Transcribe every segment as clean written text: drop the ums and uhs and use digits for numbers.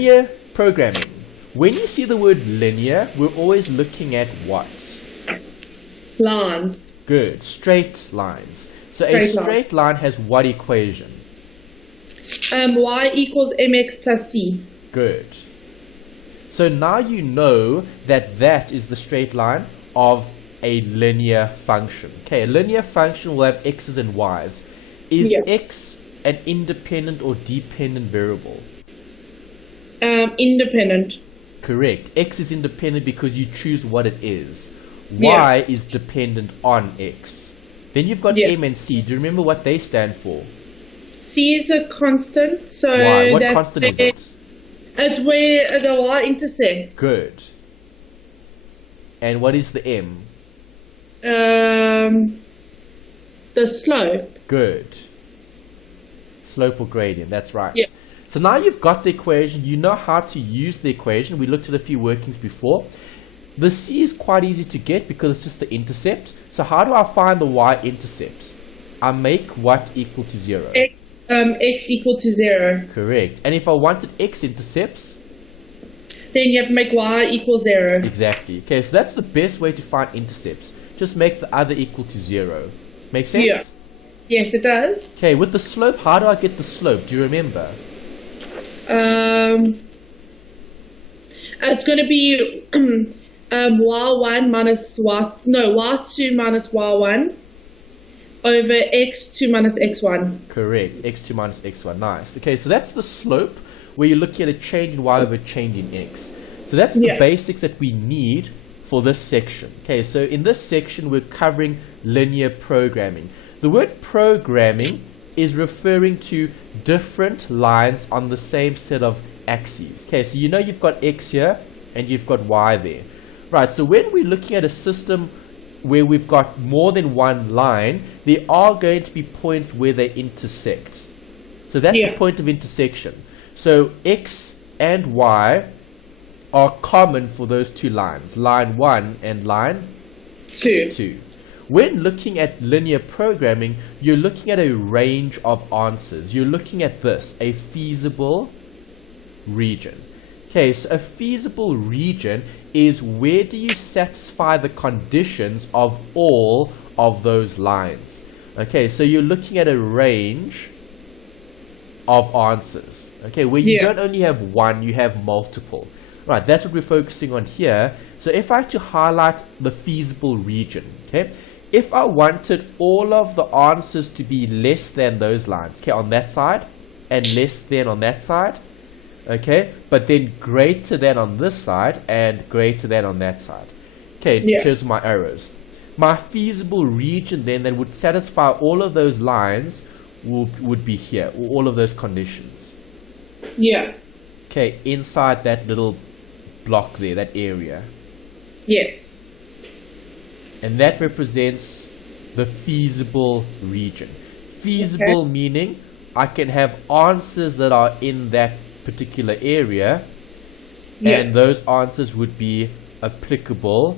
Linear programming. When you see the word linear, we're always looking at what? Lines. Good. Straight lines. So a straight line has what equation? Y equals mx plus c. Good. So now you know that that is the straight line of a linear function. Okay, a linear function will have x's and y's. Is x an independent or dependent variable? Independent. Correct. X is independent because you choose what it is. Y is dependent on x. Then you've got m and c. Do you remember what they stand for? C is a constant, so Y. What that's constant is it? It's where the y intersects. Good. And what is the m? The slope. Good. Slope or gradient, that's right. Yeah. So now you've got the equation, you know how to use the equation. We looked at a few workings before. The c is quite easy to get because it's just the intercept. So how do I find the y-intercept? I make what equal to 0? X equal to 0. Correct. And if I wanted x-intercepts? Then you have to make y equal 0. Exactly. Okay, so that's the best way to find intercepts. Just make the other equal to 0. Make sense? Yeah. Yes, it does. Okay, with the slope, how do I get the slope? Do you remember? It's going to be y1 minus y2 minus y1 over x2 minus x1. Correct. x2 minus x1. Nice. Okay, so that's the slope where you're looking at a change in y over a change in x. So that's the basics that we need for this section. Okay, so in this section we're covering linear programming. The word programming is referring to different lines on the same set of axes. Okay, so you know you've got x here and you've got y there. Right, so when we're looking at a system where we've got more than one line, there are going to be points where they intersect. So that's the point of intersection. So x and y are common for those two lines, line 1 and line 2. When looking at linear programming, you're looking at a range of answers. You're looking at this, a feasible region. Okay, so a feasible region is where do you satisfy the conditions of all of those lines. Okay, so you're looking at a range of answers. Okay, where you don't only have one, you have multiple. Right, that's what we're focusing on here. So if I had to highlight the feasible region, okay, if I wanted all of the answers to be less than those lines, okay, on that side and less than on that side, okay, but then greater than on this side and greater than on that side, okay, in terms of my arrows, my feasible region then that would satisfy all of those lines would be here, or all of those conditions. Okay, inside that little block there, that area. And that represents the feasible region. Feasible meaning I can have answers that are in that particular area, and those answers would be applicable,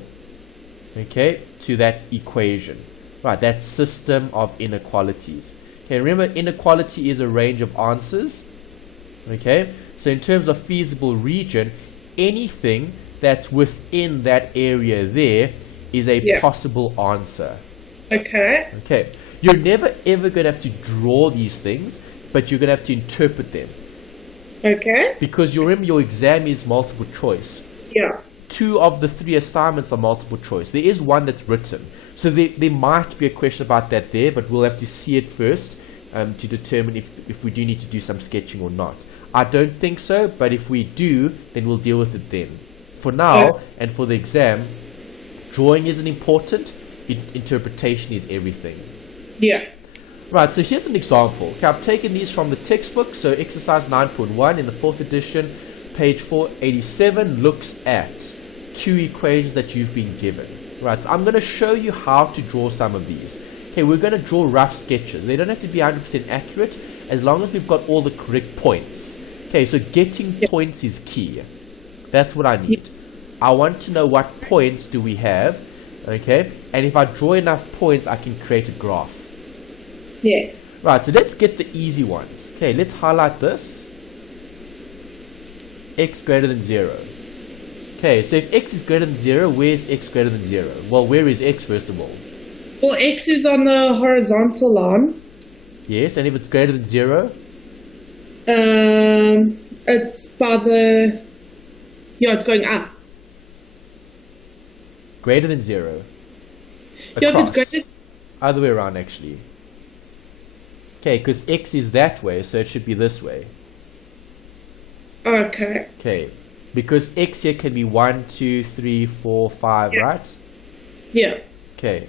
okay, to that equation. Right, that system of inequalities. Okay, remember inequality is a range of answers. Okay, so in terms of feasible region, anything that's within that area there is a possible answer. Okay, you're never ever going to have to draw these things, but you're going to have to interpret them. Because you remember your exam is multiple choice. 2 of the 3 assignments are multiple choice. There is one that's written. So there might be a question about that there, but we'll have to see it first to determine if we do need to do some sketching or not. I don't think so, but if we do, then we'll deal with it then. For now, and for the exam, drawing isn't important, interpretation is everything. Right, so here's an example. Okay, I've taken these from the textbook, so exercise 9.1 in the 4th edition, page 487, looks at 2 equations that you've been given. Right, so I'm going to show you how to draw some of these. Okay, we're going to draw rough sketches. They don't have to be 100% accurate, as long as we've got all the correct points. Okay, so getting points is key. That's what I need. I want to know what points do we have, okay, and if I draw enough points, I can create a graph. Right, so let's get the easy ones. Okay, let's highlight this. x greater than 0. Okay, so if x is greater than 0, where's x greater than 0? Well, where is x first of all? Well, x is on the horizontal line. Yes, and if it's greater than 0? It's by the... Yeah, it's going up. Greater than 0. Yeah, if it's greater... Other way around, actually. Okay, because x is that way, so it should be this way. Okay. Okay, because x here can be 1, 2, 3, 4, 5, right? Yeah. Okay.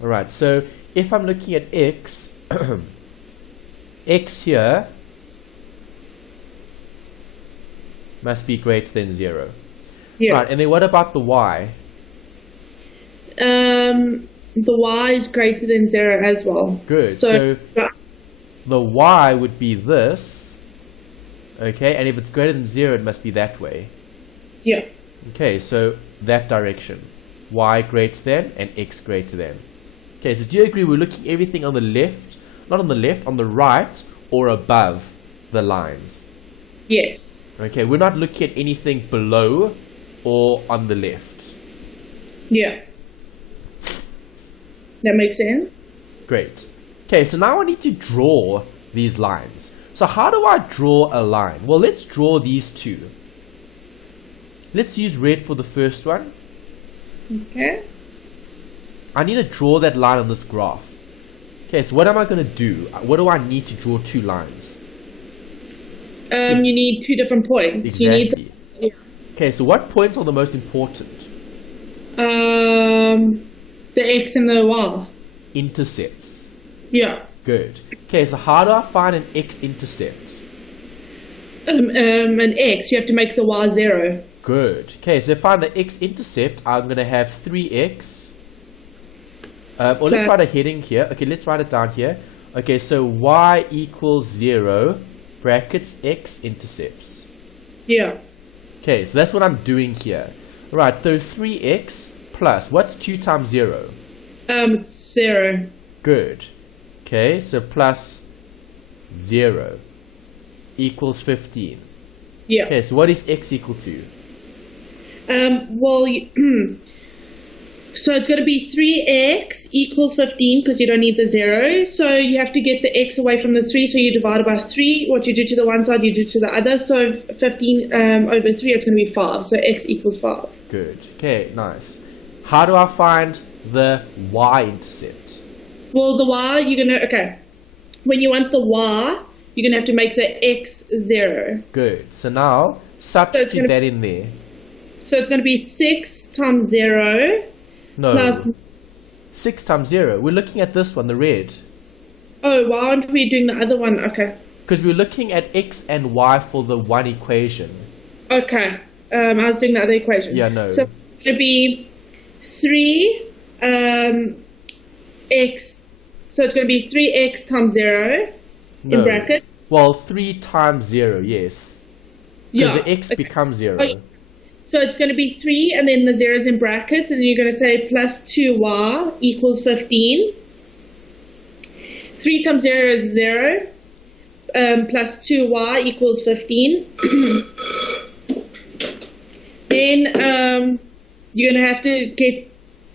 Alright, so if I'm looking at x, x here must be greater than 0. Yeah. Right, and then what about the y? The y is greater than 0 as well. Good. So the y would be this. Okay, and if it's greater than 0, it must be that way. Yeah. Okay, so that direction. Y greater than and x greater than. Okay, so do you agree we're looking everything on the left, not on the left, on the right or above the lines? Yes. Okay, we're not looking at anything below or on the left. Yeah. That makes sense? Great. Okay, so now I need to draw these lines. So how do I draw a line? Well, let's draw these two. Let's use red for the first one. Okay. I need to draw that line on this graph. Okay, so what am I going to do? What do I need to draw two lines? You need two different points. Exactly. You need Okay, so what points are the most important? the x and the y. Intercepts. Yeah. Good. Okay, so how do I find an x-intercept? An x, you have to make the y 0. Good. Okay, so to find the x-intercept, I'm going to have 3x. Or let's write a heading here. Okay, let's write it down here. Okay, so y equals 0, brackets x-intercepts. Yeah. Okay, so that's what I'm doing here. Right, so 3x plus, what's 2 times 0? It's 0. Good. Okay, so plus 0 equals 15. Yeah. Okay, so what is x equal to? Well, so it's going to be 3x equals 15 because you don't need the 0. So you have to get the x away from the 3. So you divide it by 3. What you do to the one side, you do to the other. So 15 over 3, it's going to be 5. So x equals 5. Good. Okay, nice. How do I find the y-intercept? Well, the y, you're going to, okay. When you want the y, you're going to have to make the x 0. Good. So now, substitute that in there. So it's going to be 6 times 0. No. Plus 6 times 0. We're looking at this one, the red. Oh, why aren't we doing the other one? Okay. Because we're looking at x and y for the one equation. Okay. I was doing the other equation. Yeah, no. So it's going to be 3 x. So it's going to be 3x times 0 in bracket. Well, 3 times 0, yes. Because the x becomes 0. Okay. So it's going to be 3 and then the zeros in brackets, and then you're going to say plus 2y equals 15. 3 times 0 is 0. Plus 2y equals 15. Then you're going to have to get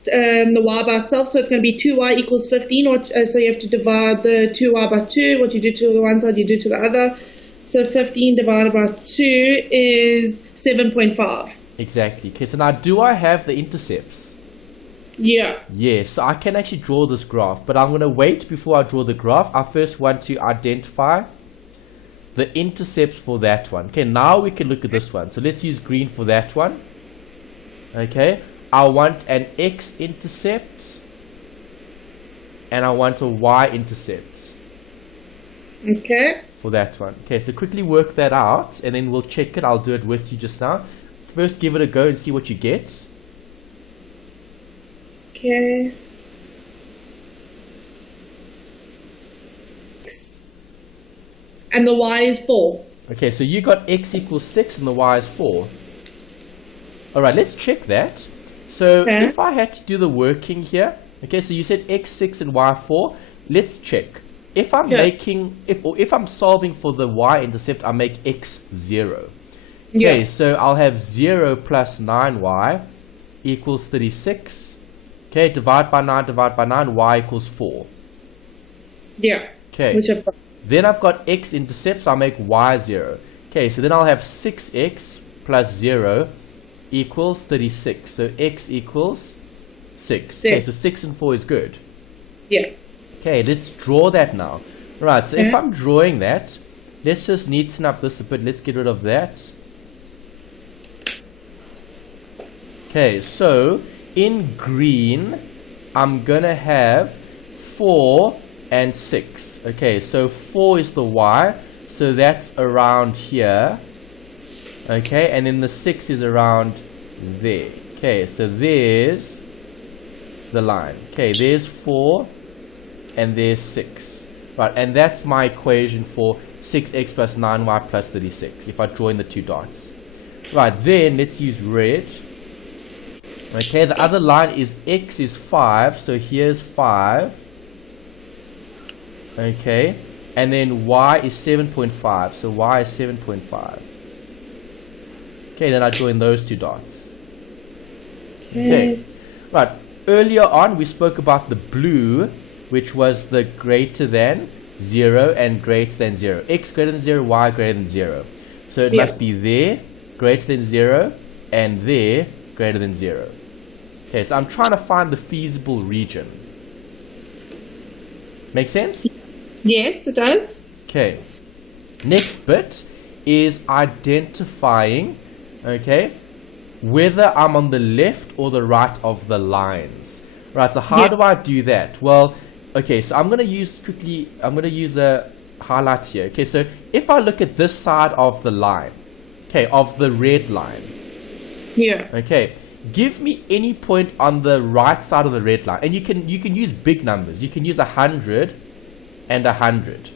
the y by itself, so it's going to be 2y equals 15. So you have to divide the 2y by 2. What you do to the one side, you do to the other. So 15 divided by 2 is 7.5. Exactly. Okay, so now do I have the intercepts? Yeah. Yes, so I can actually draw this graph, but I'm going to wait before I draw the graph. I first want to identify the intercepts for that one. Okay, now we can look at this one. So let's use green for that one. Okay, I want an x-intercept and I want a y-intercept. Okay. For that one. Okay, so quickly work that out and then we'll check it. I'll do it with you just now. First give it a go and see what you get. Okay. X. And the y is 4. Okay, so you got x equals 6 and the y is 4. Alright, let's check that. So if I had to do the working here, okay, so you said x 6 and y 4. Let's check. If I'm if I'm solving for the y-intercept, I make x 0. Yeah. Okay, so I'll have 0 plus 9y equals 36. Okay, divide by 9, y equals 4. Yeah. Okay, Which I've got. then I've got x intercepts, I'll make y 0. Okay, so then I'll have 6x plus 0 equals 36. So x equals 6. Okay, so 6 and 4 is good. Yeah. Okay, let's draw that now. Right, so if I'm drawing that, let's just neaten up this a bit. Let's get rid of that. Okay, so in green, I'm going to have 4 and 6. Okay, so 4 is the y, so that's around here. Okay, and then the 6 is around there. Okay, so there's the line. Okay, there's 4 and there's 6. Right, and that's my equation for 6x plus 9y plus 36, if I draw in the two dots. Right, then let's use red. Okay, the other line is x is 5, so here's 5. Okay, and then y is 7.5, so y is 7.5. Okay, then I draw in those two dots. Okay, right, earlier on we spoke about the blue, which was the greater than 0 and greater than 0. X greater than 0, y greater than 0. So it must be there, greater than 0, and there, greater than 0. Okay, so I'm trying to find the feasible region. Make sense? Yes, it does. Okay. Next bit is identifying, okay, whether I'm on the left or the right of the lines. Right, so how do I do that? Well, okay, so I'm going to use a highlight here. Okay, so if I look at this side of the line, okay, of the red line. Yeah. Okay, give me any point on the right side of the red line. And you can use big numbers. You can use 100 and 100.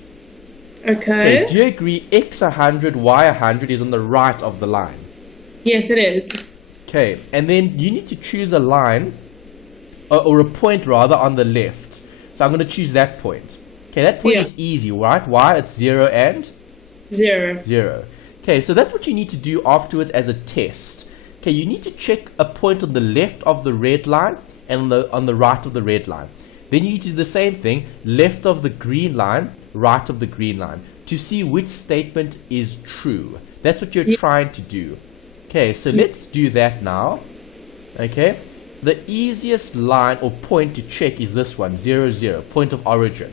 Okay. Do you agree x 100, y 100 is on the right of the line? Yes, it is. Okay, and then you need to choose a line, or a point rather, on the left. So I'm going to choose that point. Okay, that point is easy, right? Why? It's 0 and? 0. 0. Okay, so that's what you need to do afterwards as a test. Okay, you need to check a point on the left of the red line and on the right of the red line. Then you need to do the same thing, left of the green line, right of the green line, to see which statement is true. That's what you're trying to do. Okay, so let's do that now. Okay, the easiest line or point to check is this one, 0, 0, point of origin.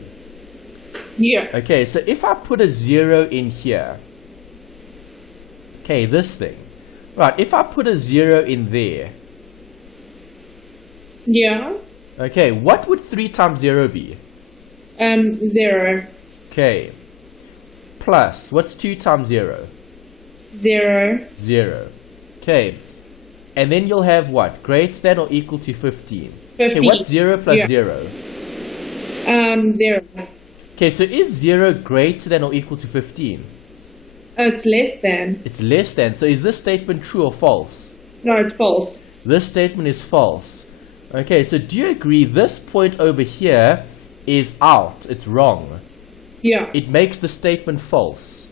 Yeah. Okay, so if I put a 0 in here, okay, this thing. Right, if I put a 0 in there, yeah. Okay, what would 3 times 0 be? 0. Okay, plus, what's 2 times 0? 0. 0. Okay, and then you'll have what? Greater than or equal to 15? 15. Okay, what's 0 plus 0? 0. Okay, so is 0 greater than or equal to 15? It's less than. It's less than. So is this statement true or false? No, it's false. This statement is false. Okay, so do you agree this point over here is out? It's wrong. Yeah. It makes the statement false.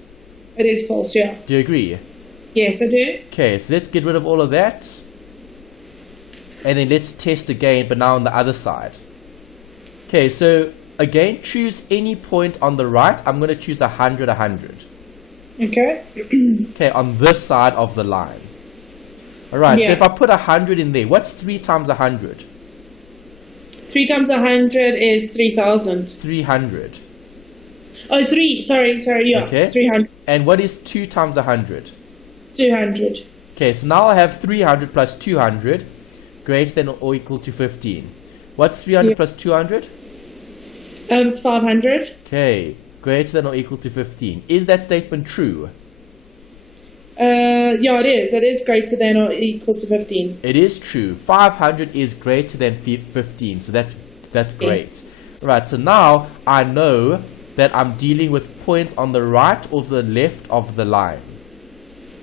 It is false, yeah. Do you agree? Yes, I do. Okay, so let's get rid of all of that. And then let's test again, but now on the other side. Okay, so again, choose any point on the right. I'm going to choose 100, 100. Okay. Okay, on this side of the line. Alright, so if I put 100 in there, what's 3 times 100? 3 times 100 is 3,000. 300. Oh, 3. Sorry, yeah. Okay. 300. And what is 2 times 100? 200. Okay, so now I have 300 plus 200 greater than or equal to 15. What's 300 plus 200? It's 500. Okay, greater than or equal to 15. Is that statement true? Yeah, it is. It is greater than or equal to 15. It is true. 500 is greater than 15, so that's great. Right, so now I know that I'm dealing with points on the right or the left of the line.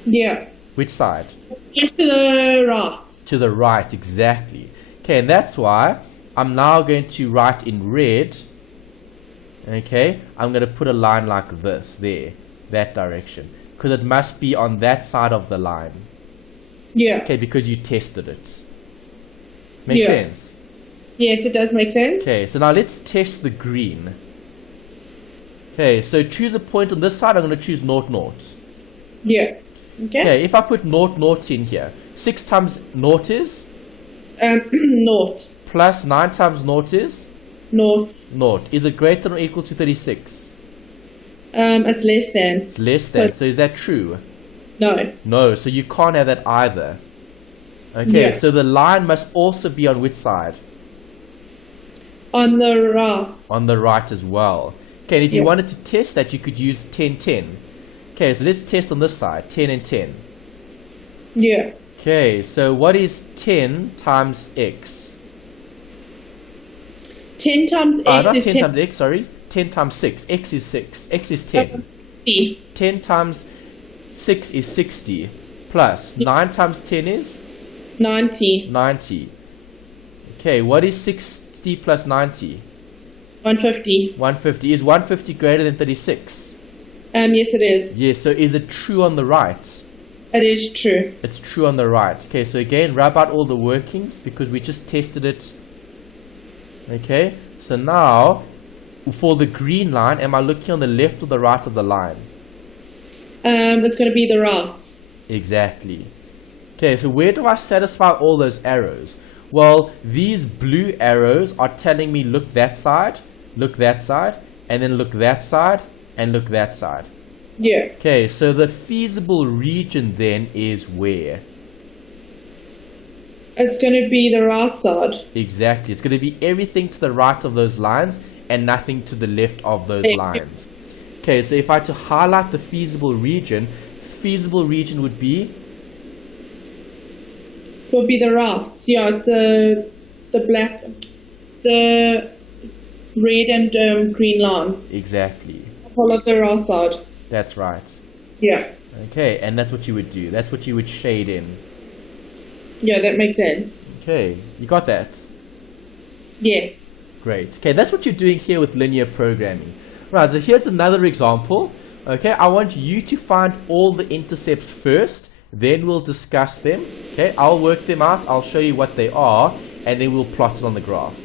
Yeah. Which side? It's to the right. To the right, exactly. Okay, and that's why I'm now going to write in red. Okay, I'm going to put a line like this, there, that direction. because it must be on that side of the line. Yeah. Okay, because you tested it. Makes sense? Yes, it does make sense. Okay, so now let's test the green. Okay, so choose a point on this side. I'm going to choose 0, 0. Yeah. Okay. If I put 0, 0 in here, 6 times 0 is? 0. Plus 9 times 0 is? 0. 0. Is it greater than or equal to 36? It's less than. It's less than. So is that true? No. No, so you can't have that either. Okay, so the line must also be on which side? On the right. On the right as well. Okay, and if you wanted to test that, you could use 10, 10. Okay, so let's test on this side, 10 and 10. Yeah. Okay, so what is 10 times x? 10 times x not is 10 10 times x, sorry. 10 times 6. X is 6. X is 10. 10 times 6 is 60. Plus 9 times 10 is? 90. 90. Okay, what is 60 plus 90? 150. 150. Is 150 greater than 36? Yes, it is. Yes, so is it true on the right? It is true. It's true on the right. Okay, so again, rub out all the workings because we just tested it. Okay, so now for the green line, am I looking on the left or the right of the line? It's going to be the right. Exactly. Okay, so where do I satisfy all those arrows? Well, these blue arrows are telling me look that side, and then look that side, and look that side. Yeah. Okay, so the feasible region then is where? It's going to be the right side. Exactly. It's going to be everything to the right of those lines and nothing to the left of those lines. Okay, so if I had to highlight the feasible region would be? Will be the right. Yeah, the black, the red and green line. Exactly. All of the right side. That's right. Yeah. Okay, and that's what you would do. That's what you would shade in. Yeah, that makes sense. Okay, you got that? Yes. Great. Okay, that's what you're doing here with linear programming. Right, so here's another example. Okay, I want you to find all the intercepts first, then we'll discuss them. Okay, I'll work them out, I'll show you what they are, and then we'll plot it on the graph.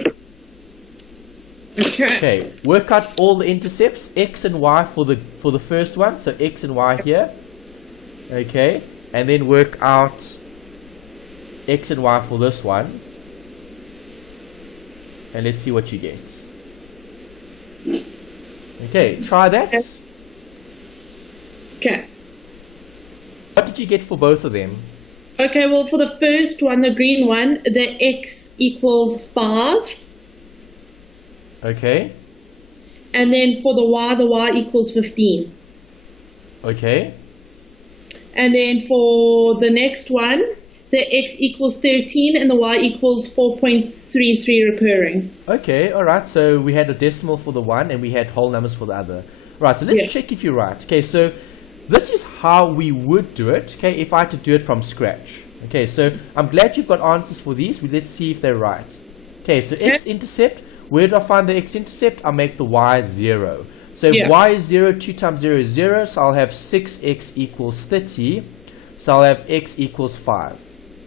Okay, work out all the intercepts, x and y for the first one, so x and y here. Okay, and then work out x and y for this one. And let's see what you get. Okay, try that. Okay. What did you get for both of them? Okay, well, for the first one, the green one, the x equals 5. Okay. And then for the y equals 15. Okay. And then for the next one, the x equals 13 and the y equals 4.33 recurring. Okay, alright, so we had a decimal for the one and we had whole numbers for the other. Right, so let's check if you're right. Okay, so this is how we would do it, okay, if I had to do it from scratch. Okay, so I'm glad you've got answers for these. Let's see if they're right. Okay, so x-intercept, where do I find the x-intercept? I'll make the y 0. So if y is 0, 2 times 0 is 0, so I'll have 6x equals 30. So I'll have x equals 5.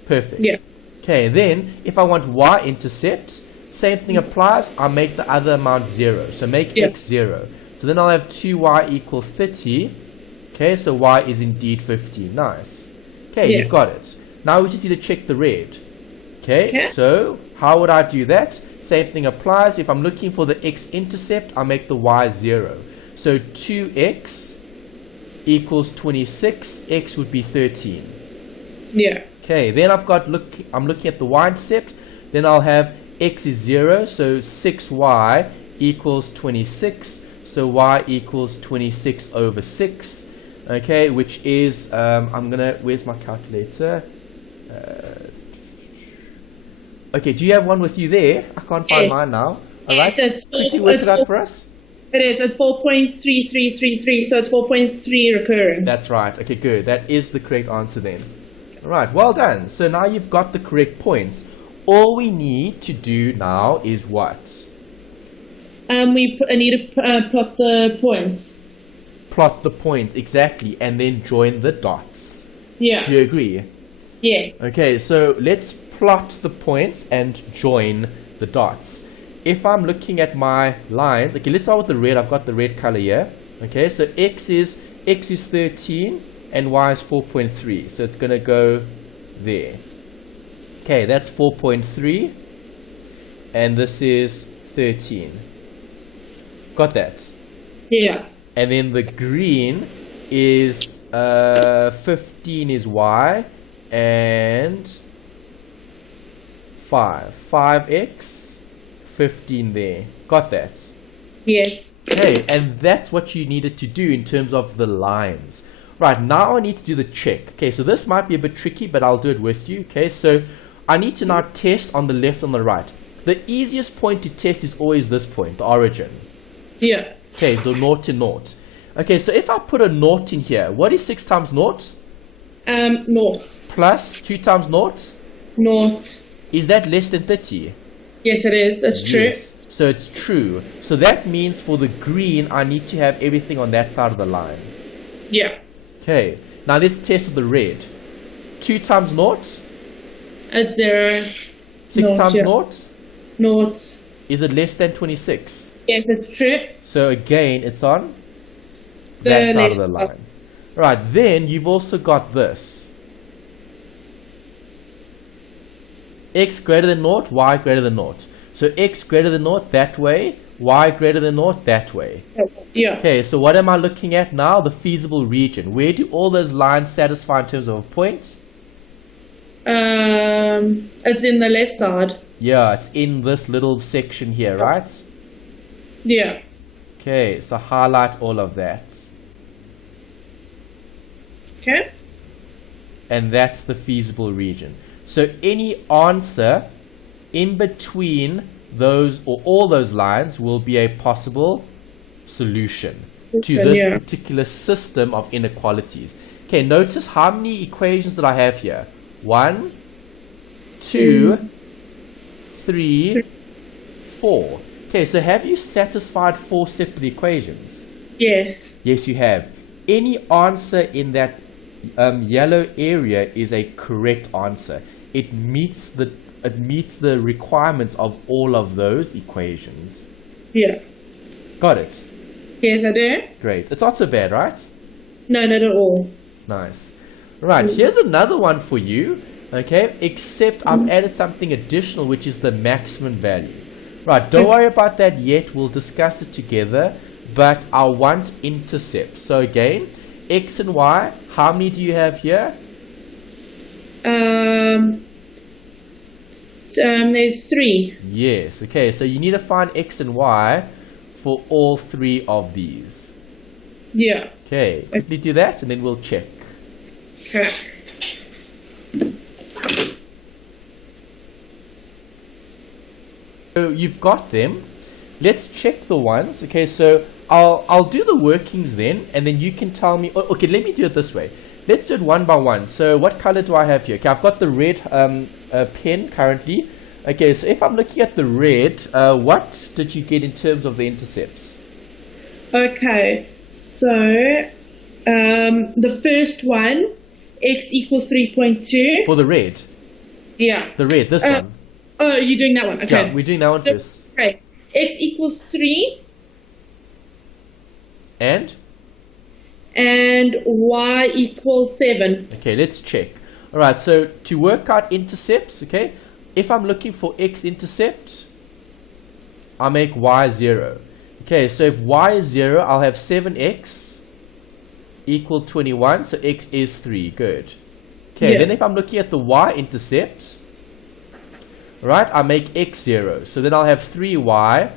Perfect. Yeah. Okay, then if I want y-intercept, same thing applies. I'll make the other amount 0. So make x 0. So then I'll have 2y equals 30. Okay, so y is indeed 15. Nice. Okay, you've got it. Now we just need to check the red. Okay, so how would I do that? Same thing applies. If I'm looking for the x-intercept, I'll make the y 0. So 2x equals 26. X would be 13. Yeah. Okay, then I'm looking at the y-intercept. Then I'll have x is 0, so 6y equals 26. So y equals 26 over 6. Okay, which is, where's my calculator? Okay, do you have one with you there? I can't find mine now. Alright, quickly work it out for us. It is, it's 4.3333, so it's 4.3 recurring. That's right, okay, good. That is the correct answer then. Alright, well done. So now you've got the correct points. All we need to do now is what? We need to plot the points. plot the points exactly and then join the dots. Yeah. Do you agree? Yeah. Okay, so let's plot the points and join the dots. If I'm looking at my lines, okay, let's start with the red. I've got the red color here. Okay, so x is 13 and y is 4.3. So it's going to go there. Okay, that's 4.3 and this is 13. Got that? Yeah. And then the green is 15 is y and 5x 15 there. Got that? Yes. Okay, and that's what you needed to do in terms of the lines. Right, now I need to do the check. Okay, so this might be a bit tricky, but I'll do it with you. Okay, so I need to now test on the left and the right. The easiest point to test is always this point, the origin. Yeah. Okay, so 0 to 0. Okay, so if I put a 0 in here, what is 6 times 0? 0. Plus 2 times 0? 0. Is that less than 30? Yes, it is. It's true. Yes. So it's true. So that means for the green, I need to have everything on that side of the line. Yeah. Okay, now let's test with the red. 2 times 0? It's 0. 6 times 0? 0. Is it less than 26? Yes, it's true. So again, it's on that side of the left line. Right, then you've also got this. X greater than 0, y greater than 0. So x greater than 0 that way, y greater than 0 that way. Yeah. Okay, so what am I looking at now? The feasible region. Where do all those lines satisfy in terms of a point? It's in the left side. Yeah, it's in this little section here, right? Yeah. Okay, so highlight all of that. Okay. And that's the feasible region. So any answer in between those or all those lines will be a possible solution to this particular system of inequalities. Okay, notice how many equations that I have here. 1, 2, 3, 4. Okay, so have you satisfied 4 separate equations? Yes. Yes, you have. Any answer in that yellow area is a correct answer. It meets the requirements of all of those equations. Yeah. Got it? Yes, I do. Great. It's not so bad, right? No, not at all. Nice. Right, here's another one for you. Okay, except I've added something additional, which is the maximum value. Right, don't worry about that yet. We'll discuss it together. But I want intercepts. So again, x and y, how many do you have here? There's 3. Yes, okay, so you need to find x and y for all 3 of these. Yeah. Okay, quickly do that and then we'll check. Okay. So you've got them. Let's check the ones. Okay, so I'll do the workings then, and then you can tell me. Okay, let me do it this way. Let's do it one by one. So what color do I have here? Okay, I've got the red pen currently. Okay, so if I'm looking at the red, what did you get in terms of the intercepts? Okay, so the first one, x equals 3.2. For the red? Yeah. The red, this one? Oh, you're doing that one. Okay. Yeah, we're doing that one first. Okay. X equals 3. And y equals 7. Okay, let's check. Alright, so to work out intercepts, okay, if I'm looking for x-intercept, I make y 0. Okay, so if y is 0, I'll have 7x equal 21, so x is 3. Good. Okay, then if I'm looking at the y-intercept, right, I make x 0. So then I'll have 3y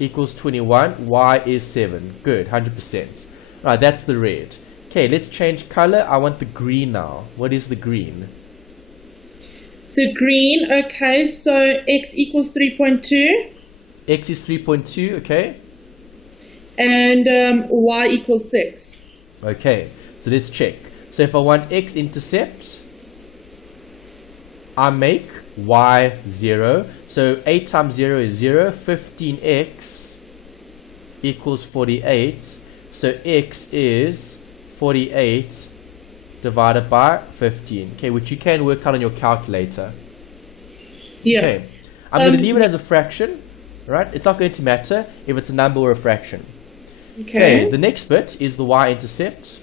equals 21, y is 7. Good, 100%. Right, that's the red. Okay, let's change color. I want the green now. What is the green? The green, okay, so x equals 3.2. X is 3.2, okay. And y equals 6. Okay, so let's check. So if I want x-intercept, I make y 0. So 8 times 0 is 0. 15x equals 48. So x is 48 divided by 15, okay, which you can work out on your calculator. Yeah. Okay, I'm going to leave it as a fraction, right? It's not going to matter if it's a number or a fraction. Okay, the next bit is the y-intercept.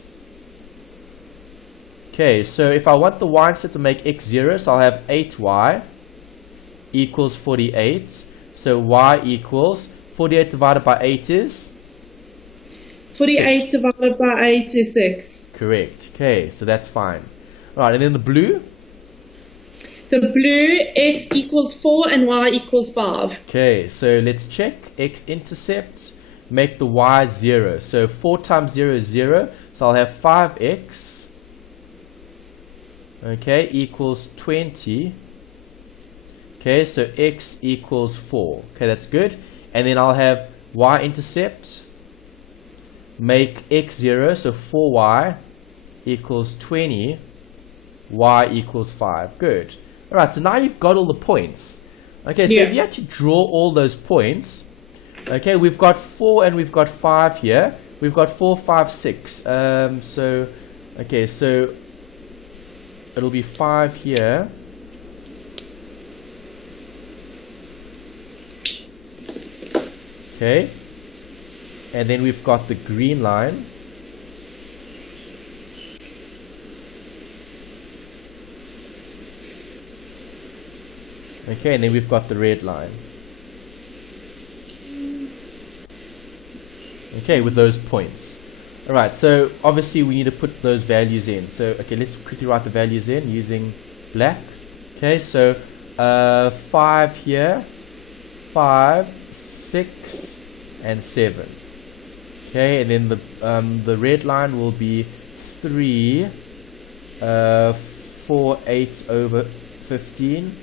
Okay, so if I want the y-intercept to make x 0, so I'll have 8y equals 48. So y equals 48 divided by 8 is? 48 divided by 8 is 6. Correct. Okay, so that's fine. Right, and then the blue? The blue, x equals 4 and y equals 5. Okay, so let's check. X-intercept, make the y 0. So 4 times 0 is 0. So I'll have 5x, okay, equals 20. Okay, so x equals 4. Okay, that's good. And then I'll have y-intercept, make x 0, so 4y equals 20, y equals 5. Good. Alright, so now you've got all the points. Okay, so if you had to draw all those points, okay, we've got 4 and we've got 5 here. We've got 4, 5, 6. Okay, so it'll be 5 here. Okay, and then we've got the green line. Okay, and then we've got the red line. Okay, with those points. Alright, so obviously we need to put those values in. So, okay, let's quickly write the values in using black. Okay, so 5 here, 5, 6, and 7. Okay, and then the red line will be 3, 4, 8 over 15.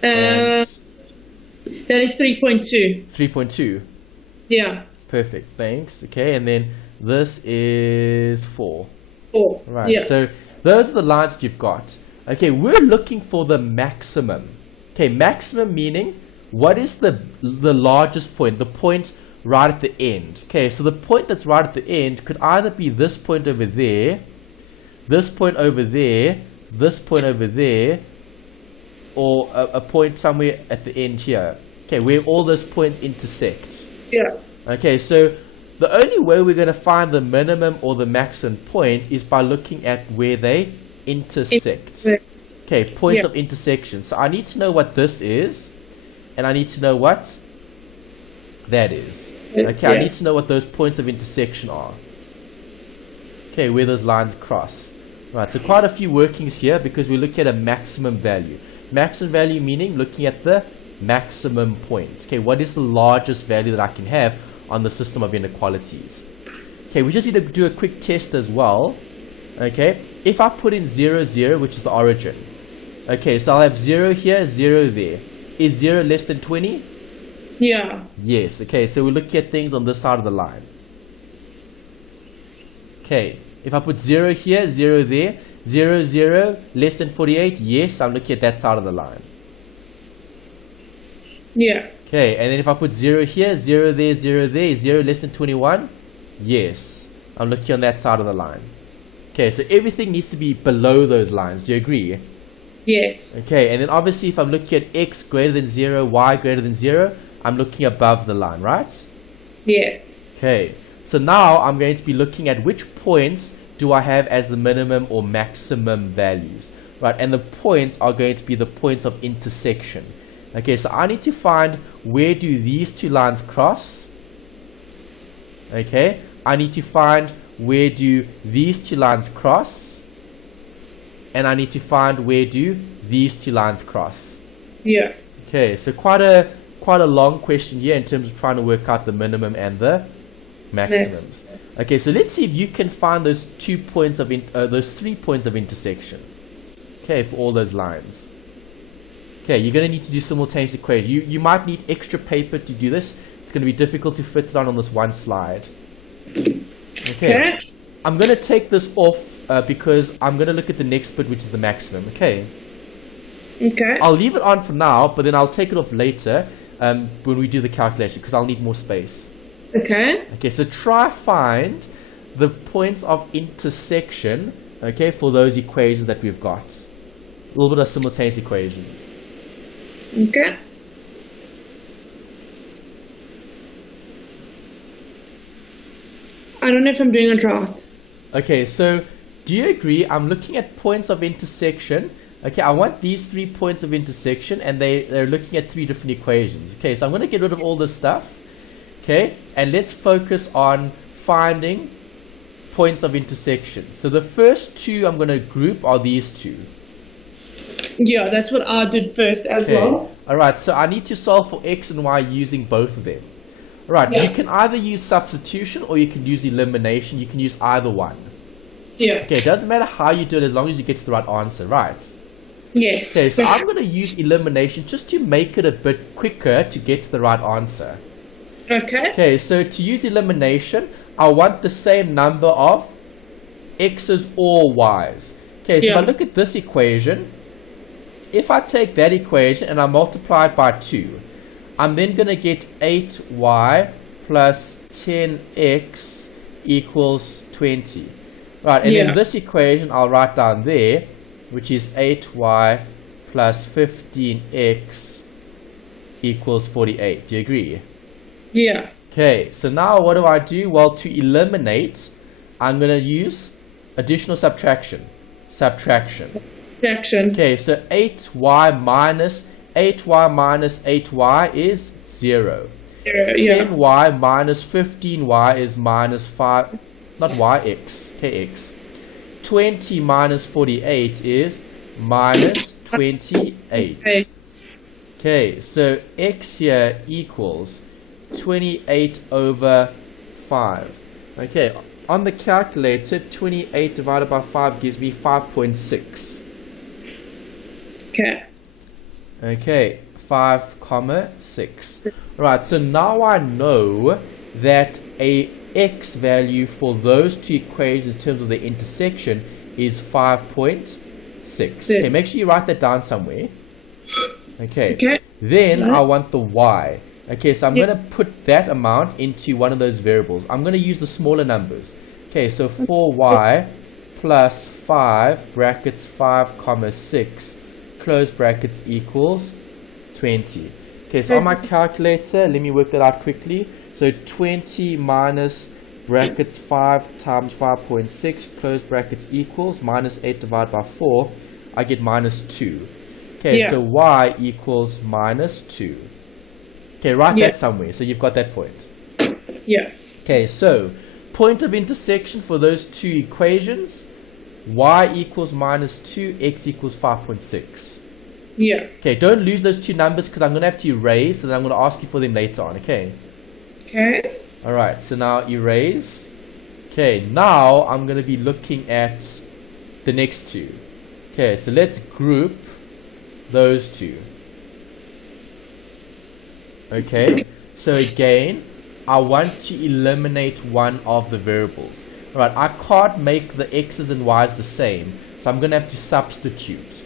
That is 3.2. 3.2. Yeah. Perfect, thanks. Okay, and then this is 4. 4. Right, yeah. So those are the lines that you've got. Okay, we're looking for the maximum. Okay, maximum meaning what is the largest point, the point right at the end. Okay, so the point that's right at the end could either be this point over there, this point over there, this point over there, or a point somewhere at the end here. Okay, where all those points intersect. Yeah. Okay, so the only way we're going to find the minimum or the maximum point is by looking at where they intersect. Okay, points of intersection. So I need to know what this is, and I need to know what that is. Okay, I need to know what those points of intersection are. Okay, where those lines cross. Right, so quite a few workings here because we look at a maximum value. Maximum value meaning looking at the maximum point. Okay, what is the largest value that I can have on the system of inequalities? Okay, we just need to do a quick test as well. Okay, if I put in 0, 0, which is the origin. Okay, so I'll have 0 here, 0 there. Is 0 less than 20? Yeah. Yes. Okay, so we're looking at things on this side of the line. Okay, if I put 0 here, 0 there, 0, 0, less than 48, yes, I'm looking at that side of the line. Yeah. Okay, and then if I put 0 here, 0 there, 0 there, is 0 less than 21? Yes, I'm looking on that side of the line. Okay, so everything needs to be below those lines. Do you agree? Yes. Okay, and then obviously if I'm looking at x greater than 0, y greater than 0, I'm looking above the line, right? Yes. Okay, so now I'm going to be looking at which points do I have as the minimum or maximum values, right? And the points are going to be the points of intersection. Okay, so I need to find where do these two lines cross. Okay, I need to find where do these two lines cross, and I need to find where do these two lines cross. Yeah. Okay, so quite a long question here in terms of trying to work out the minimum and the maximums. Okay, so let's see if you can find those 3 points of intersection. Okay, for all those lines. Okay, you're going to need to do simultaneous equation. You might need extra paper to do this. It's going to be difficult to fit it on this one slide. Okay. I'm going to take this off because I'm going to look at the next bit, which is the maximum. Okay. Okay. I'll leave it on for now, but then I'll take it off later when we do the calculation because I'll need more space. Okay. Okay, so try find the points of intersection, okay, for those equations that we've got. A little bit of simultaneous equations. Okay. I don't know if I'm doing it right. Okay, so do you agree? I'm looking at points of intersection. Okay, I want these 3 points of intersection, and they're looking at 3 different equations. Okay, so I'm going to get rid of all this stuff. Okay, and let's focus on finding points of intersection. So the first 2 I'm going to group are these 2. Yeah, that's what I did first as well. Alright, so I need to solve for x and y using both of them. Alright, Yeah. you can either use substitution or you can use elimination. You can use either one. Yeah. Okay, it doesn't matter how you do it as long as you get to the right answer, right? Yes. Okay, so I'm going to use elimination just to make it a bit quicker to get to the right answer. Okay. Okay, so to use elimination, I want the same number of x's or y's. Okay, so if I look at this equation, if I take that equation and I multiply it by 2, I'm then going to get 8y plus 10x equals 20. Right, and then this equation I'll write down there, which is 8y plus 15x equals 48. Do you agree? Yeah. Okay, so now what do? Well, to eliminate, I'm going to use additional subtraction. Subtraction. Okay, so 8y minus 8y is 0. 10y minus 15y is minus 5, not yx, kx. 20 minus 48 is minus 28. Okay, so x here equals 28 over 5. Okay, on the calculator, 28 divided by 5 gives me 5.6. Okay. Okay, 5.6. Right, so now I know that a x value for those 2 equations in terms of the intersection is 5.6. Okay, make sure you write that down somewhere. Okay. Then I want the y. Okay, so I'm going to put that amount into one of those variables. I'm going to use the smaller numbers. Okay, so 4y plus 5 brackets 5 comma 6 close brackets equals 20. Okay, so on my calculator, let me work that out quickly. So 20 minus brackets 5 times 5.6 close brackets equals minus 8 divided by 4. I get minus 2. Okay, so y equals minus 2. Okay, write that somewhere so you've got that point. Yeah. Okay, so point of intersection for those 2 equations, y equals minus 2, x equals 5.6. Yeah. Okay, don't lose those 2 numbers because I'm going to have to erase, and I'm going to ask you for them later on, okay? Okay. Alright, so now erase. Okay, now I'm going to be looking at the next 2. Okay, so let's group those 2. Okay, so again, I want to eliminate one of the variables. Alright, I can't make the x's and y's the same, so I'm going to have to substitute.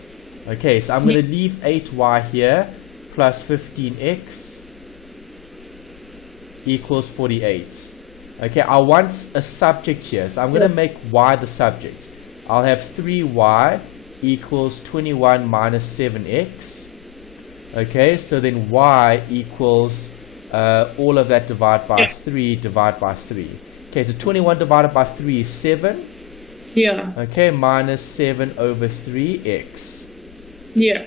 Okay, so I'm going to leave 8y here plus 15x equals 48. Okay, I want a subject here, so I'm going to make y the subject. I'll have 3y equals 21 minus 7x. Okay, so then y equals all of that divided by 3 divided by 3. Okay, so 21 divided by 3 is 7. Yeah. Okay, minus 7 over 3x. Yeah.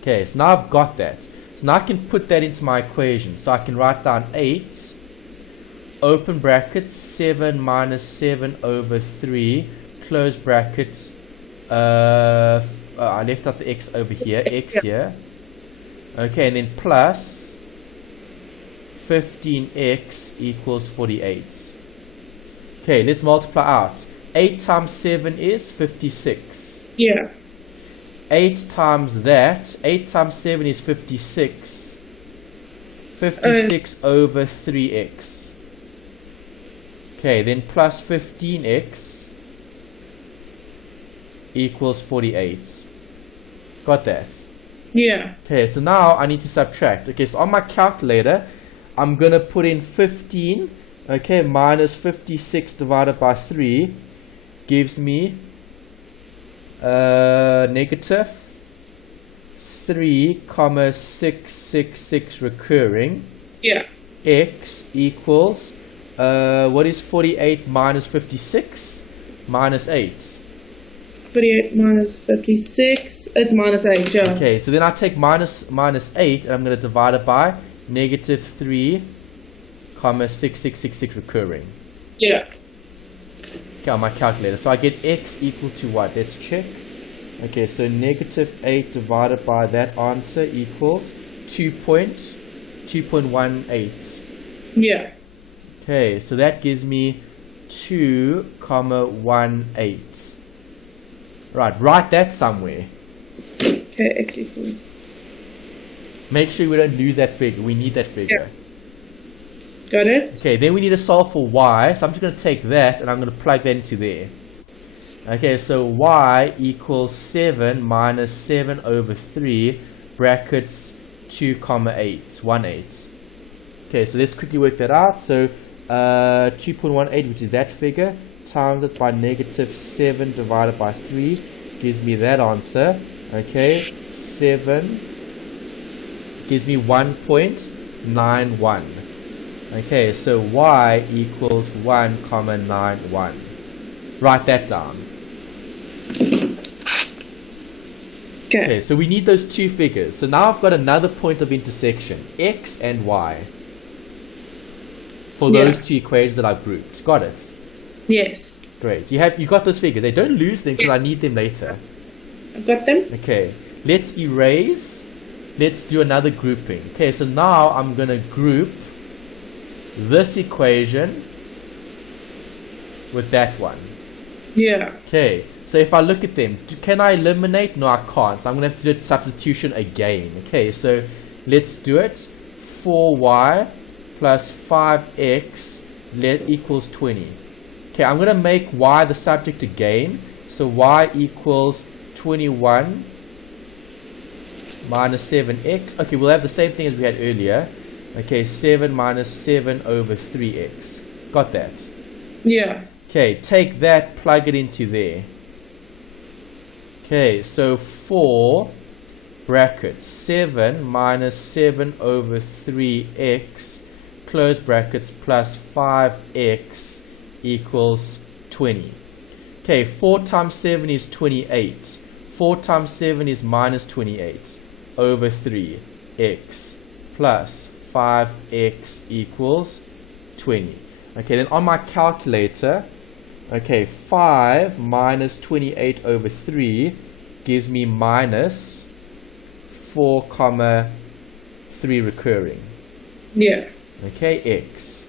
Okay, so now I've got that. So now I can put that into my equation. So I can write down 8, open brackets, 7 minus 7 over 3, close brackets. I left out the x over here, x here. Okay, and then plus 15x equals 48. Okay, let's multiply out. 8 times 7 is 56. Yeah. 8 times that, 8 times 7 is 56. 56 over 3x. Okay, then plus 15x equals 48. Got that? Yeah. Okay, so now I need to subtract. Okay, so on my calculator, I'm going to put in 15, okay, minus 56 divided by 3 gives me negative 3,666 recurring. Yeah. X equals, what is 48 minus 56? Minus 8. 48 minus 56, it's minus 8, yeah. Okay, so then I take minus 8 and I'm going to divide it by negative 3,6666 recurring. Yeah. Okay, on my calculator. So I get X equal to what? Let's check. Okay, so negative 8 divided by that answer equals 2.18. Yeah. Okay, so that gives me 2,18. Right, write that somewhere. Okay, X equals. Make sure we don't lose that figure. We need that figure. Yeah. Got it? Okay, then we need to solve for y. So I'm just going to take that and I'm going to plug that into there. Okay, so y equals 7 minus 7 over 3 brackets 2,8. 18. Okay, so let's quickly work that out. So 2.18, which is that figure, times it by negative 7 divided by 3 gives me that answer. Okay, 7 gives me 1.91. Okay, so y equals 1,91. Write that down. Okay, so we need those two figures. So now I've got another point of intersection, x and y, for those two equations that I've grouped. Got it? Yes. Great. You got those figures. They don't lose them because I need them later. I've got them. Okay, let's erase. Let's do another grouping. Okay, so now I'm going to group this equation with that one. Yeah. Okay, so if I look at them, can I eliminate? No, I can't. So I'm going to have to do substitution again. Okay, so let's do it. 4y plus 5x equals 20. Okay, I'm going to make y the subject again. So y equals 21 minus 7x. Okay, we'll have the same thing as we had earlier. Okay, 7 minus 7 over 3x. Got that? Yeah. Okay, take that, plug it into there. Okay, so 4 brackets 7 minus 7 over 3x close brackets plus 5x equals 20. Okay, 4 times 7 is 28. 4 times 7 is minus 28 over 3x plus 5x equals 20. Okay, then on my calculator, okay, 5 minus 28 over 3 gives me minus 4,3 recurring. Yeah. Okay, x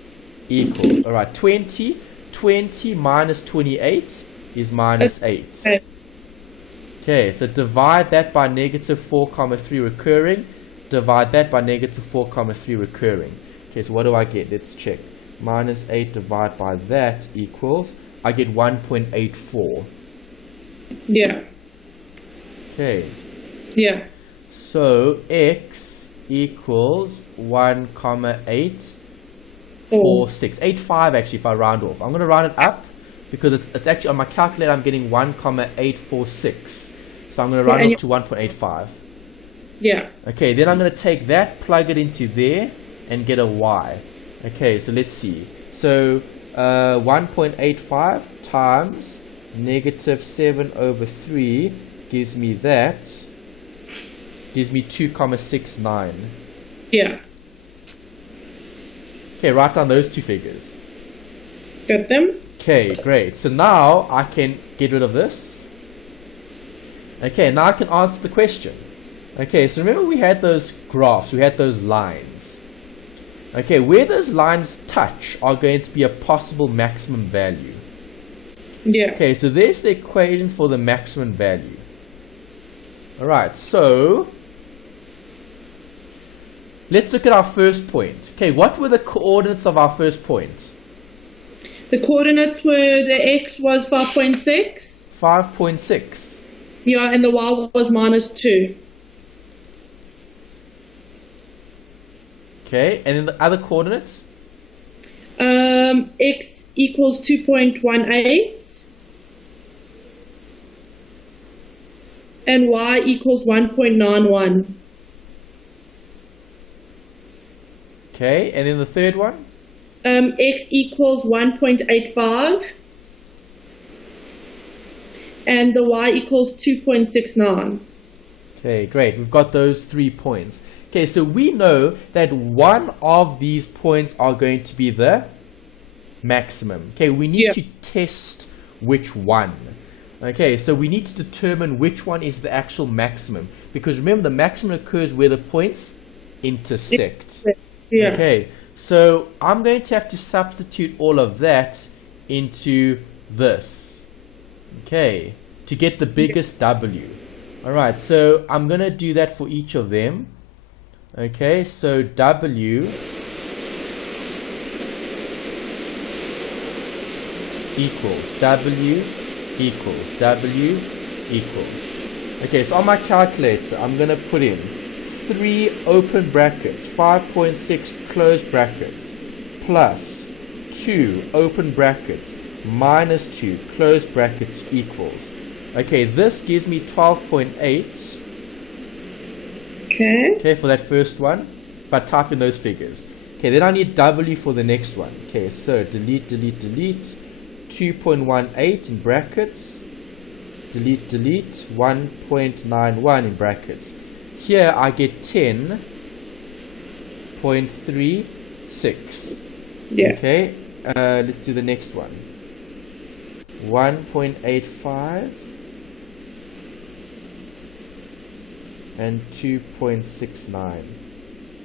equals, alright, 20 minus 28 is minus 8. Okay, so divide that by negative 4,3 recurring, divide that by negative 4,3 recurring. Okay, so what do I get? Let's check. Minus 8 divided by that equals, I get 1.84. Yeah. Okay. Yeah. So x equals 1,846. 85 actually if I round off. I'm going to round it up because it's actually on my calculator I'm getting 1,846. So I'm going to round off to 1.85. Yeah. Okay, then I'm going to take that, plug it into there and get a y. Okay, so let's see. So 1.85 times negative 7 over 3 gives me that. Gives me 2,69. Yeah. Okay, write down those two figures. Got them? Okay, great. So now I can get rid of this. Okay, now I can answer the question. Okay, so remember we had those graphs, we had those lines. Okay, where those lines touch are going to be a possible maximum value. Yeah. Okay, so there's the equation for the maximum value. Alright, so let's look at our first point. Okay, what were the coordinates of our first point? The coordinates were the x was 5.6. 5.6. Yeah, and the y was minus 2. Okay, and then the other coordinates? X equals 2.18 and y equals 1.91. Okay, and then the third one? X equals 1.85 and the y equals 2.69. Okay, great. We've got those 3 points. Okay, so we know that one of these points are going to be the maximum. Okay, we need to test which one. Okay, so we need to determine which one is the actual maximum. Because remember, the maximum occurs where the points intersect. Yeah. Okay, so I'm going to have to substitute all of that into this. Okay, to get the biggest W. Alright, so I'm going to do that for each of them. Okay, so W equals W equals W equals. Okay, so on my calculator, I'm going to put in 3 open brackets, 5.6 close brackets, plus 2 open brackets, minus 2 close brackets equals. Okay, this gives me 12.8. Okay, for that first one, if I type in those figures. Okay, then I need W for the next one. Okay, so delete, delete, delete, 2.18 in brackets, delete, delete, 1.91 in brackets. Here I get 10.36. Yeah. Okay, let's do the next one. 1.85 and 2.69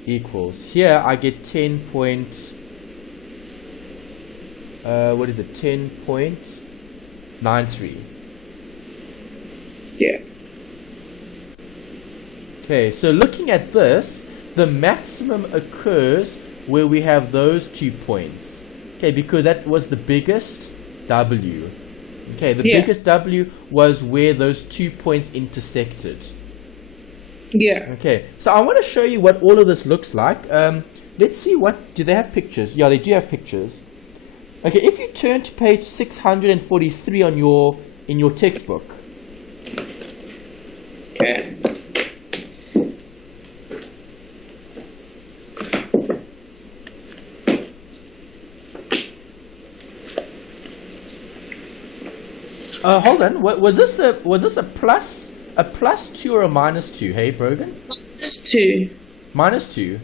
equals. Here I get 10.93. Yeah. Okay, so looking at this, the maximum occurs where we have those 2 points. Okay, because that was the biggest W. Okay, the biggest W was where those 2 points intersected. Yeah. Okay, so I want to show you what all of this looks like. Let's see, do they have pictures? Yeah, they do have pictures. Okay, if you turn to page 643 on in your textbook. Okay. Hold on. Was this a plus 2 or a minus 2? Hey, Brogan. -2. -2.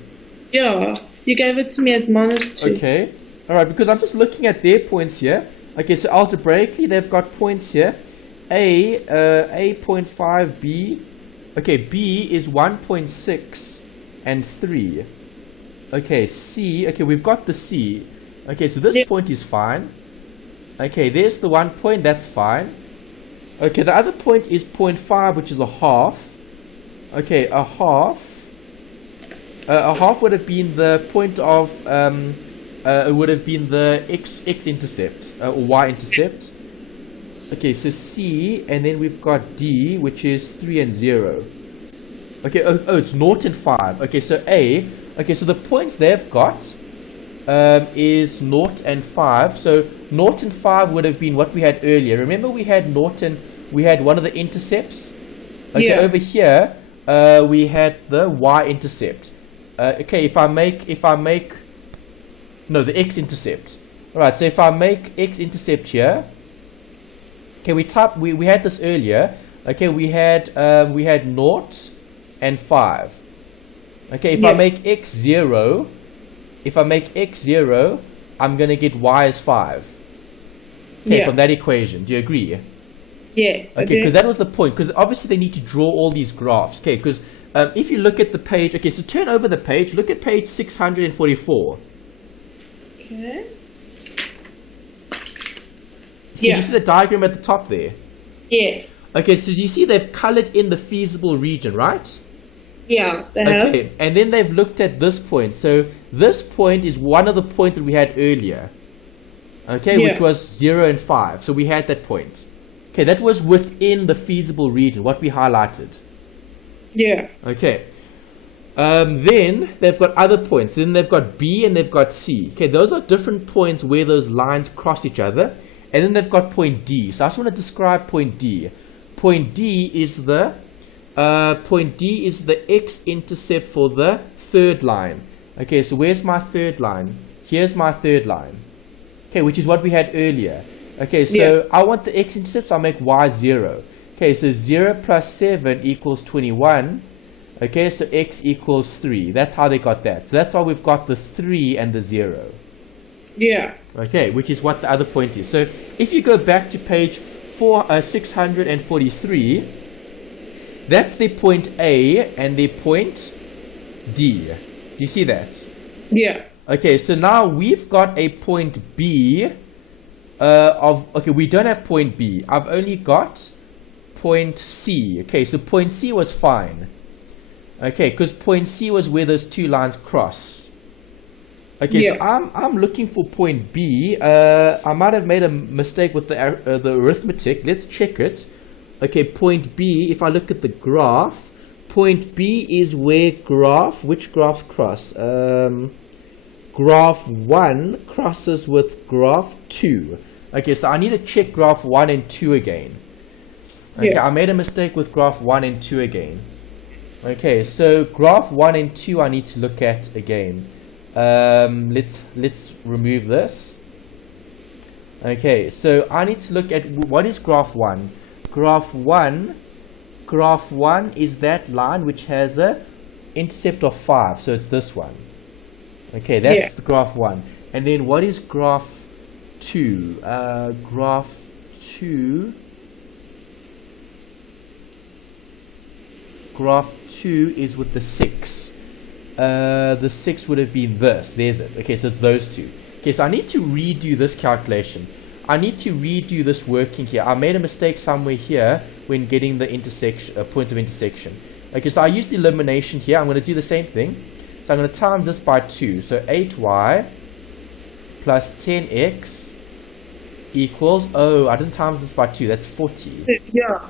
Yeah, you gave it to me as -2. Okay. All right. Because I'm just looking at their points here. Okay. So algebraically, they've got points here. A 0.5, B. Okay. B is 1.6 and 3. Okay. C. Okay. We've got the C. Okay. So this point is fine. Okay, there's the 1 point, that's fine. Okay, the other point is 0.5, which is a half. Okay, a half would have been the point of, it would have been the x-intercept, or y-intercept. Okay, so C, and then we've got D, which is 3 and 0. Okay, oh, it's 0 and 5. Okay, so A, okay, so the points they've got is 0 and 5. So 0 and 5 would have been what we had earlier. Remember we had 0 and we had one of the intercepts. Okay, over here we had the y-intercept. Okay, if I make no, the x-intercept. All right, so if I make x-intercept here. Okay, we had this earlier. Okay, we had 0 and 5. Okay, if I make x 0. If I make x 0, I'm going to get y as 5. Okay, from that equation. Do you agree? Yes. Okay, because that was the point. Because obviously they need to draw all these graphs. Okay, because if you look at the page... Okay, so turn over the page. Look at page 644. Okay. Can you see the diagram at the top there? Yes. Okay, so do you see they've colored in the feasible region, right? Yeah, they have. Okay, and then they've looked at this point. So this point is one of the points that we had earlier. Okay, which was 0 and 5. So we had that point. Okay, that was within the feasible region, what we highlighted. Yeah. Okay. Then they've got other points. Then they've got B and they've got C. Okay, those are different points where those lines cross each other. And then they've got point D. So I just want to describe point D. Point D is the x-intercept for the third line. Okay, so where's my third line? Here's my third line. Okay, which is what we had earlier. Okay, so I want the x-intercept, so I'll make y 0. Okay, so 0 plus 7 equals 21. Okay, so x equals 3. That's how they got that. So that's why we've got the 3 and the 0. Yeah. Okay, which is what the other point is. So if you go back to page 643, that's their point A and their point D. Do you see that? Yeah. Okay, so now we've got a point B okay, we don't have point B. I've only got point C. Okay, so point C was fine. Okay, because point C was where those two lines cross. Okay, so I'm looking for point B. I might have made a mistake with the arithmetic. Let's check it. Okay, point B, if I look at the graph, point B is where which graphs cross? Graph 1 crosses with graph 2. Okay, so I need to check graph 1 and 2 again. Okay, I made a mistake with graph 1 and 2 again. Okay, so graph 1 and 2 I need to look at again. Let's remove this. Okay, so I need to look at what is graph 1. Graph 1 is that line which has a intercept of 5, so it's this one. Okay, that's the graph 1. And then what is graph 2? Graph 2 is with the 6. The 6 would have been this. There's it. Okay, so it's those two. Okay, so I need to redo this calculation. I need to redo this working here. I made a mistake somewhere here when getting the intersection points of intersection. Okay, so I used elimination here. I'm going to do the same thing. So I'm going to times this by 2. So 8y plus 10x equals, I didn't times this by 2. That's 40. Yeah.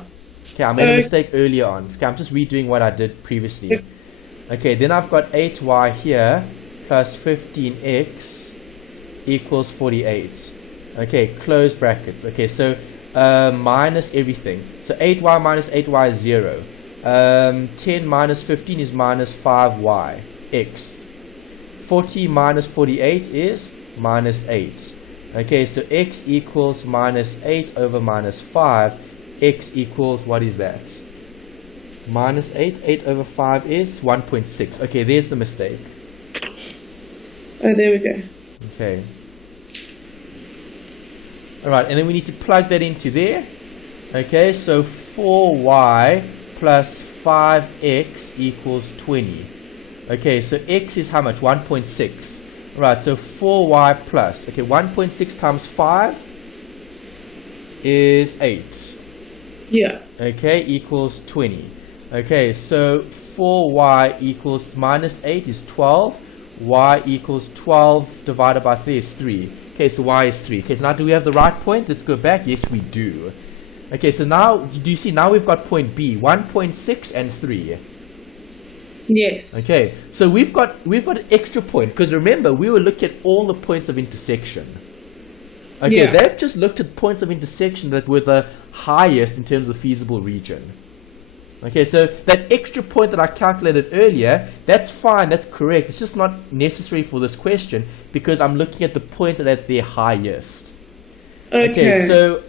Okay, I made a mistake earlier on. Okay, I'm just redoing what I did previously. Okay, then I've got 8y here plus 15x equals 48. Okay, close brackets. Okay, so minus everything. So 8y minus 8y is 0. 10 minus 15 is minus 5y x. 40 minus 48 is minus 8. Okay, so x equals minus 8 over minus 5. X equals, what is that? Minus 8. 8 over 5 is 1.6. Okay, there's the mistake. Oh, there we go. Okay. Alright, and then we need to plug that into there. Okay, so 4y plus 5x equals 20. Okay, so x is how much? 1.6. Right, so 4y plus. Okay, 1.6 times 5 is 8. Yeah. Okay, equals 20. Okay, so 4y equals minus 8 is 12. Y equals 12 divided by 3 is 3. Okay, so y is 3. Okay, so now do we have the right point? Let's go back. Yes, we do. Okay, so now, do you see, now we've got point B, 1.6 and 3. Yes. Okay, so we've got an extra point, because remember, we were looking at all the points of intersection. Okay, they've just looked at points of intersection that were the highest in terms of feasible region. Okay, so that extra point that I calculated earlier, that's fine, that's correct. It's just not necessary for this question because I'm looking at the points that are at their highest. Okay, so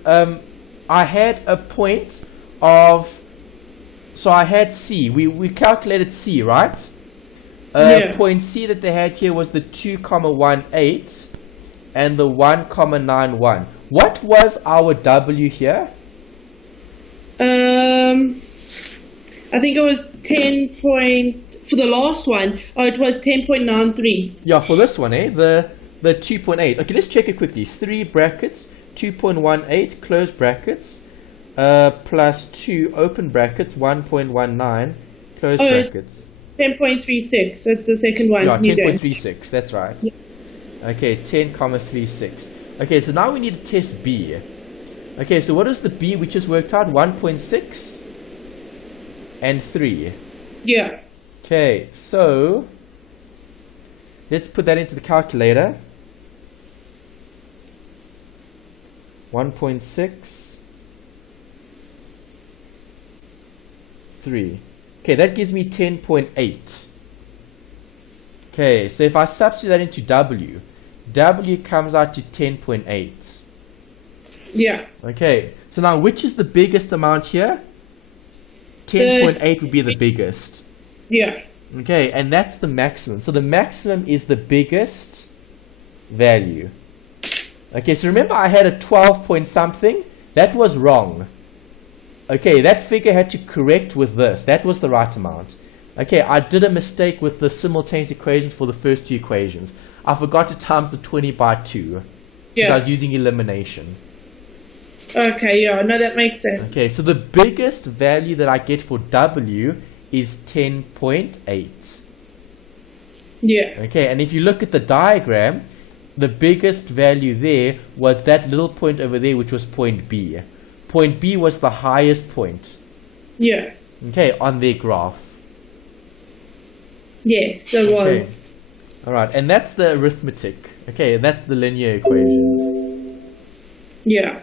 I had a point of, so I had C. We calculated C, right? Point C that they had here was the 2,18 and the 1,91. What was our W here? I think it was 10 point, for the last one, it was 10.93. Yeah, for this one, the 2.8. Okay, let's check it quickly. 3 brackets, 2.18, close brackets, plus 2, open brackets, 1.19, close brackets. 10.36, that's the second one. Yeah, 10.36, that's right. Yeah. Okay, 10,36. Okay, so now we need to test B. Okay, so what is the B we just worked out? 1.6 and 3. Yeah. Okay, so let's put that into the calculator. 1.63. Okay, that gives me 10.8. Okay, so if I substitute that into W, W comes out to 10.8. Yeah. Okay, so now which is the biggest amount here? 10.8 would be the biggest. Yeah. Okay, and that's the maximum. So the maximum is the biggest value. Okay, so remember I had a 12 point something? That was wrong. Okay, that figure had to correct with this. That was the right amount. Okay, I did a mistake with the simultaneous equations for the first two equations. I forgot to times the 20 by 2. Yeah. I was using elimination. Okay, yeah, no, that makes sense. Okay, so the biggest value that I get for W is 10.8. Yeah. Okay, and if you look at the diagram, the biggest value there was that little point over there, which was point B. Point B was the highest point. Yeah. Okay, on their graph. Yes, there was. All right, and that's the arithmetic. Okay, and that's the linear equations. Yeah.